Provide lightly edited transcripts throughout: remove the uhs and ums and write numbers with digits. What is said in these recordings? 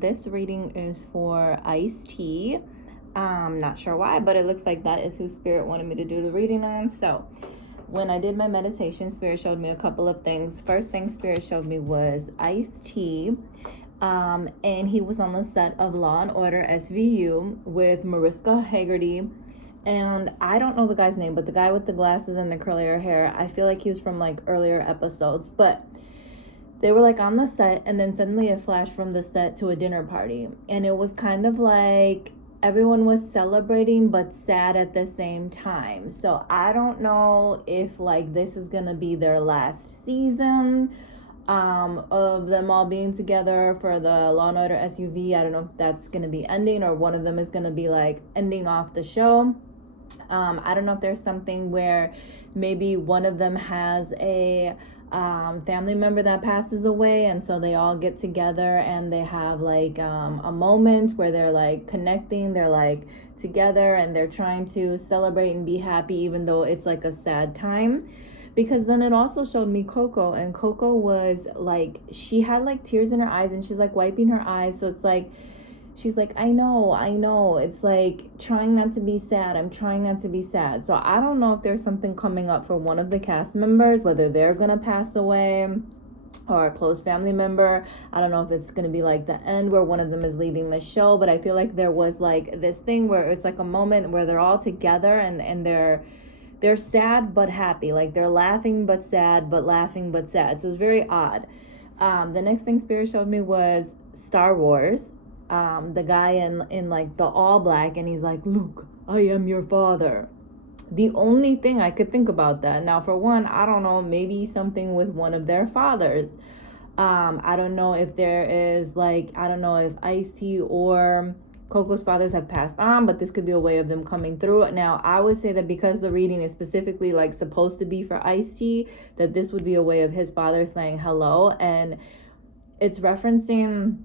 This reading is for Ice-T. Not sure why, but it looks like that is who Spirit wanted me to do the reading on. So when I did my meditation, Spirit showed me a couple of things. First thing Spirit showed me was Ice-T. And he was on the set of Law and Order SVU with Mariska Hargitay. And I don't know the guy's name, but the guy with the glasses and the curlier hair, I feel like he was from like earlier episodes. But they were like on the set, and then suddenly it flashed from the set to a dinner party. And it was kind of like everyone was celebrating but sad at the same time. So I don't know if like this is gonna be their last season of them all being together for the Law and Order SUV. I don't know if that's gonna be ending or one of them is gonna be like ending off the show. I don't know if there's something where maybe one of them has a family member that passes away, and so they all get together and they have like a moment where they're like connecting, they're like together and they're trying to celebrate and be happy even though it's like a sad time. Because then it also showed me Coco, and Coco was like, she had like tears in her eyes and she's like wiping her eyes, so it's like she's like, I know. It's like trying not to be sad. I'm trying not to be sad. So I don't know if there's something coming up for one of the cast members, whether they're going to pass away or a close family member. I don't know if it's going to be like the end where one of them is leaving the show, but I feel like there was like this thing where it's like a moment where they're all together and they're sad but happy. Like they're laughing but sad, but laughing but sad. So it's very odd. The next thing Spirit showed me was Star Wars. The guy in like the all black, and he's like, Luke, I am your father. The only thing I could think about that. Now, for one, I don't know, maybe something with one of their fathers. I don't know if there is like, I don't know if Ice-T or Coco's fathers have passed on, but this could be a way of them coming through. Now, I would say that because the reading is specifically like supposed to be for Ice-T, that this would be a way of his father saying hello, and it's referencing,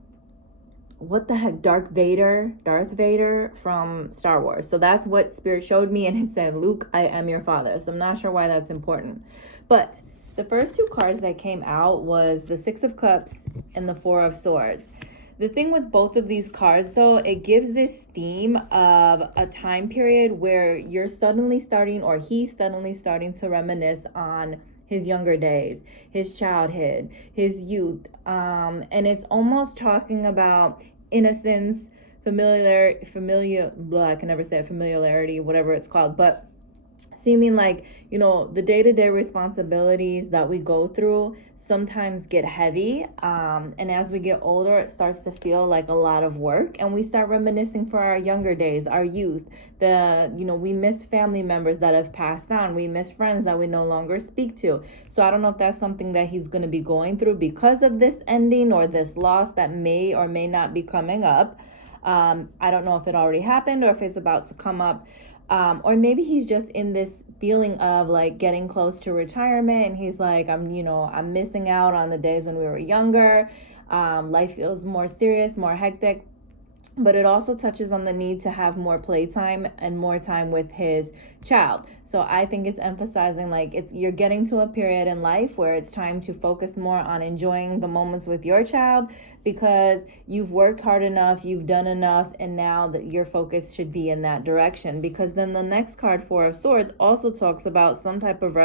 what the heck, Darth Vader from Star Wars. So that's what Spirit showed me, and it said, Luke, I am your father. So I'm not sure why that's important. But the first two cards that came out was the Six of Cups and the Four of Swords. The thing with both of these cards, though, it gives this theme of a time period where you're suddenly starting, or he's suddenly starting to reminisce on his younger days, his childhood, his youth. And it's almost talking about innocence, I can never say it, familiarity, whatever it's called, but seeming like, you know, the day-to-day responsibilities that we go through sometimes get heavy, and as we get older it starts to feel like a lot of work, and we start reminiscing for our younger days, our youth. We miss family members that have passed on, we miss friends that we no longer speak to. So I don't know if that's something that he's going to be going through because of this ending or this loss that may or may not be coming up. I don't know if it already happened or if it's about to come up. Or maybe he's just in this feeling of like getting close to retirement, and he's like, I'm missing out on the days when we were younger. Life feels more serious, more hectic. But it also touches on the need to have more playtime and more time with his child. So I think it's emphasizing like you're getting to a period in life where it's time to focus more on enjoying the moments with your child, because you've worked hard enough, you've done enough, and now that your focus should be in that direction. Because then the next card, Four of Swords, also talks about some type of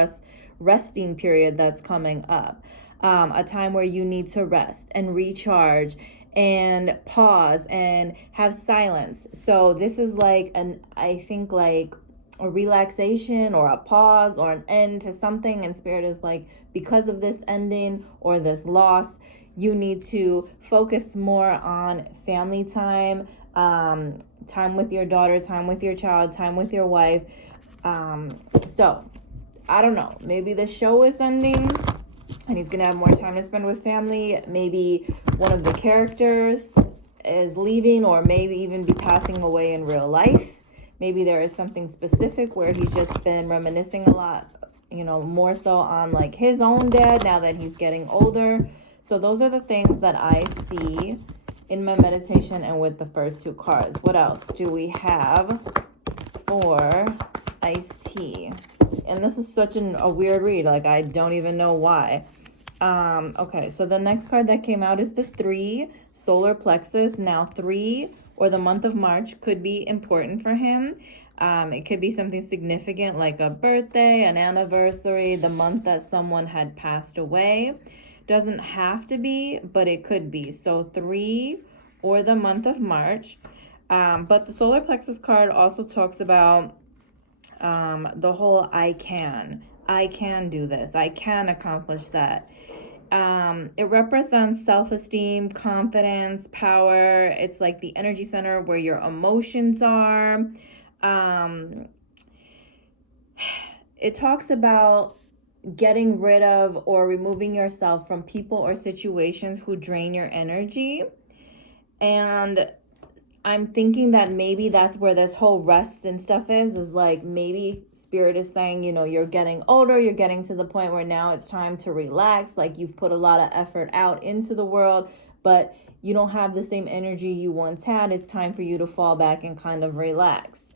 resting period that's coming up. A time where you need to rest and recharge and pause and have silence. So this is like I think like a relaxation or a pause or an end to something, and Spirit is like, because of this ending or this loss, you need to focus more on family time, time with your daughter, time with your child, time with your wife. So I don't know, maybe the show is ending and he's gonna have more time to spend with family. Maybe one of the characters is leaving, or maybe even be passing away in real life. Maybe there is something specific where he's just been reminiscing a lot, more so on like his own dad now that he's getting older. So those are the things that I see in my meditation and with the first two cards. What else do we have for Ice-T? And this is such a weird read. Like, I don't even know why. Okay, so the next card that came out is the 3, solar plexus. Now 3 or the month of March could be important for him. It could be something significant like a birthday, an anniversary, the month that someone had passed away. Doesn't have to be, but it could be. So 3 or the month of March. But the solar plexus card also talks about the whole I can do this, I can accomplish that. It represents self-esteem, confidence, power. It's like the energy center where your emotions are. It talks about getting rid of or removing yourself from people or situations who drain your energy. And I'm thinking that maybe that's where this whole rest and stuff is like maybe spirit is saying, you know, you're getting older, you're getting to the point where now it's time to relax. Like you've put a lot of effort out into the world, but you don't have the same energy you once had. It's time for you to fall back and kind of relax.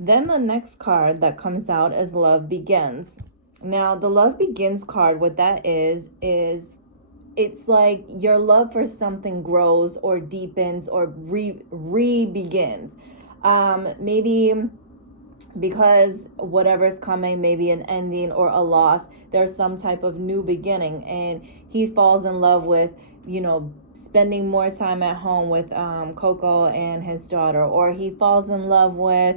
Then the next card that comes out is Love Begins. Now, the Love Begins card, what that is it's like your love for something grows or deepens or re-begins. Maybe because whatever's coming, maybe an ending or a loss, there's some type of new beginning. And he falls in love with, you know, spending more time at home with Coco and his daughter. Or he falls in love with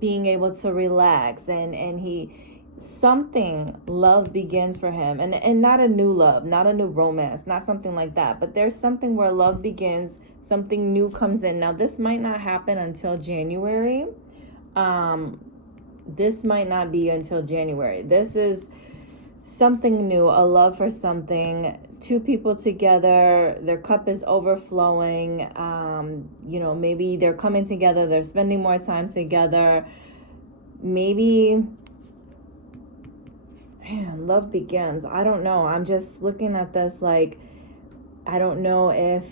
being able to relax. And he... something, love begins for him, and not a new love, not a new romance, not something like that, but there's something where love begins, something new comes in. Now this might not happen until January. This might not be until January. This is something new, a love for something, two people together, their cup is overflowing. You know, maybe they're coming together, they're spending more time together. Maybe... man, love begins. I don't know. I'm just looking at this like, I don't know if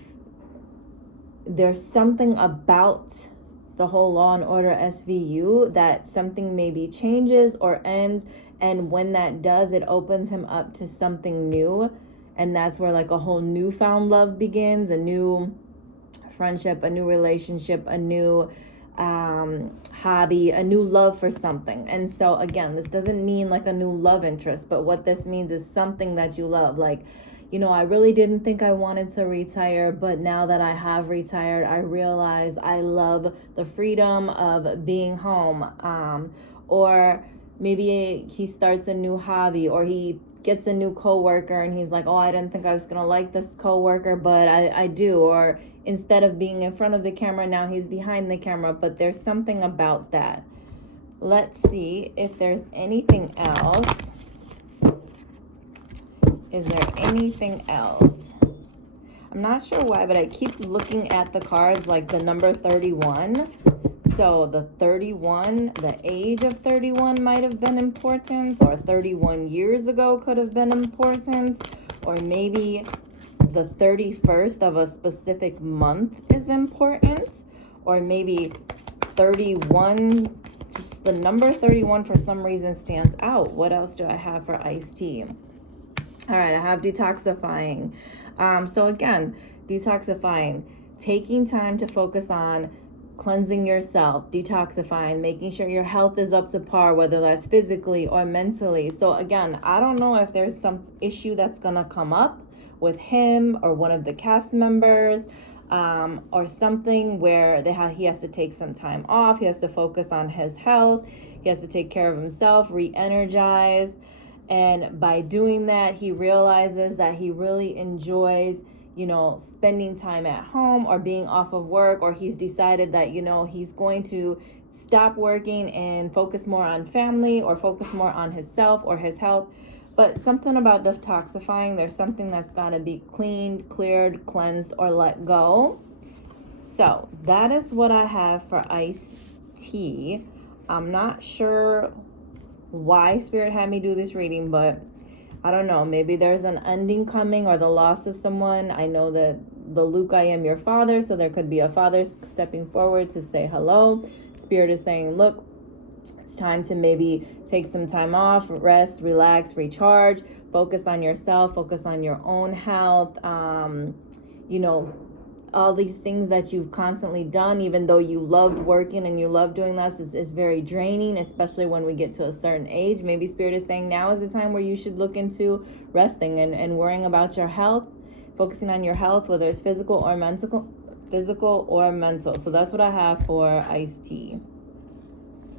there's something about the whole Law and Order SVU that something maybe changes or ends. And when that does, it opens him up to something new. And that's where like a whole newfound love begins, a new friendship, a new relationship, a new hobby, a new love for something. And so again, this doesn't mean like a new love interest, but what this means is something that you love. Like, you know, I really didn't think I wanted to retire, but now that I have retired, I realize I love the freedom of being home. Or maybe he starts a new hobby, or he gets a new coworker and he's like, oh, I didn't think I was gonna like this coworker, but I do. Or instead of being in front of the camera, now he's behind the camera. But there's something about that. Let's see if there's anything else. Is there anything else? I'm not sure why, but I keep looking at the cards like the number 31. So the 31, the age of 31 might have been important, or 31 years ago could have been important, or maybe the 31st of a specific month is important, or maybe 31, just the number 31 for some reason stands out. What else do I have for iced tea? All right, I have detoxifying. So again, detoxifying, taking time to focus on cleansing yourself, detoxifying, making sure your health is up to par, whether that's physically or mentally. So again, I don't know if there's some issue that's gonna come up with him or one of the cast members, or something where he has to take some time off. He has to focus on his health. He has to take care of himself, re-energize. And by doing that, he realizes that he really enjoys, you know, spending time at home or being off of work, or he's decided that, you know, he's going to stop working and focus more on family or focus more on himself or his health. But something about detoxifying, there's something that's got to be cleaned, cleared, cleansed, or let go. So that is what I have for iced tea. I'm not sure why Spirit had me do this reading, but I don't know. Maybe there's an ending coming or the loss of someone. I know that the Luke, I am your father. So there could be a father stepping forward to say hello. Spirit is saying, look, It's time to maybe take some time off, rest, relax, recharge, focus on yourself, focus on your own health. You know, all these things that you've constantly done, even though you loved working and you love doing this, is very draining, especially when we get to a certain age. Maybe Spirit is saying now is the time where you should look into resting and worrying about your health, focusing on your health, whether it's physical or mental. So that's what I have for iced tea.